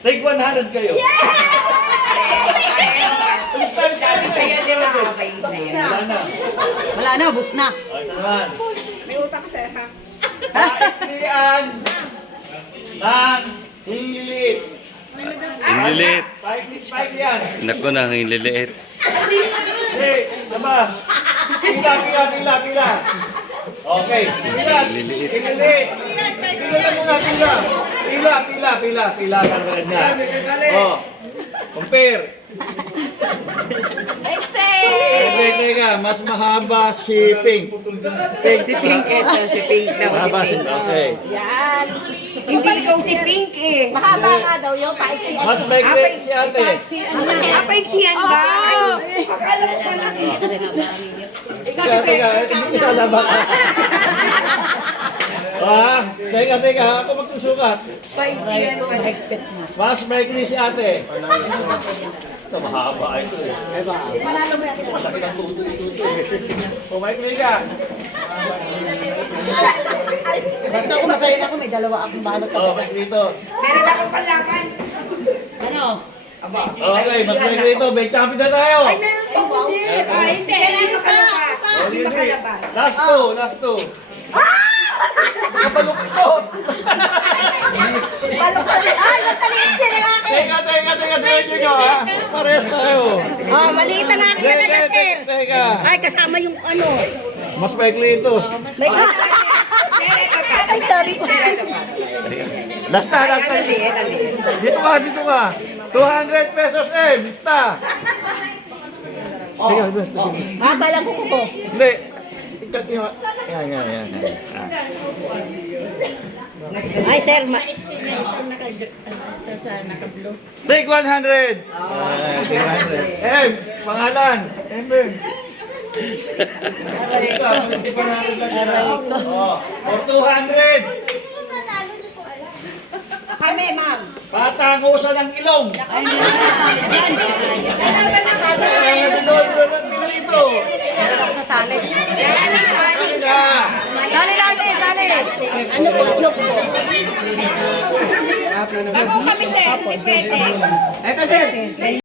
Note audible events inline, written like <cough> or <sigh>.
Take 100 kayo. Yes! Yeah! Sabi <laughs> sa iyo, di ba, kakakaisin? Wala na. Wala na, bus na. May utak sa iyo, ha? Kaitian! Tan! Hingliit! Hingliit! Paikliit, Naku na, hingliit. <laughs> hey, naman! Kila, kila, kila, kila! Okay, hingliit! Hingliit! Hingliit! Hingliit! Hingliit! Hingliit! Pila, pila, pila, pila ang red Oh. Compare. Excel. Eh, mas mahaba si Pink. Pink si Pink eh, si Pink na no, mahaba si, Pink. si Pink. Okay. Yan. Hindi ikaw si, si Pink eh. Mahaba nga <laughs> daw yung paiksi. Mas may great si ate. Mas may paiksi yan ba? Kakalap siya lang. Ikaw si Pink. Ikaw Ah, teka, teka, ako magtusukat. Paiksi well. yan, paikit mas. Mas maikli si ate. Ito mahaba ito eh. Eba. Manalo mo yan. Masakit ang tuto ito. O maikli ka. Basta ako masaya ako, may dalawa akong balot. O, maikli ito. Meron ako palaban. Ano? Aba. Okay, mas maikli ito. May champion na tayo. Ay, meron ito. No ay, hindi. Hindi makalabas. Hindi makalabas. Last two, last two. Ah! Ha ha ha! Kapaluktot! <laughs> Baluktot! Ball Ay, basta liit <ım999> si Rilaki! Teka, teka, teka, teka nyo ha? Pares Ah, maliit na akin talaga, sir. Teka. Ay, kasama yung ano. Mas maikli ito. Ah, mas maikli. Ay, right? sorry po. Last na, last na. Dito ka, dito ka. 200 pesos, eh, mista. oh, T strict. oh. Ah, balang ko ko. Hindi. Ikat niyo. Ay, sir. Big 100. Ah, <laughs> pangalan. Em, Ben. For 200. Kami, <laughs> ma'am. <O 200. laughs> Patangusan ng ilong. Ay, ay, ay. Ay, ay, ay. Ay, ay, ay. Ay, ay, ay. Ay, ay, ay. Ay, ay, ay. Ay, ay, ay. Ay, ay, ay. Ay, ay, ay. Ay, ay, ay. Ay, ano po, joke po. Ako kami, sir. Hindi pwede. Eto, sir.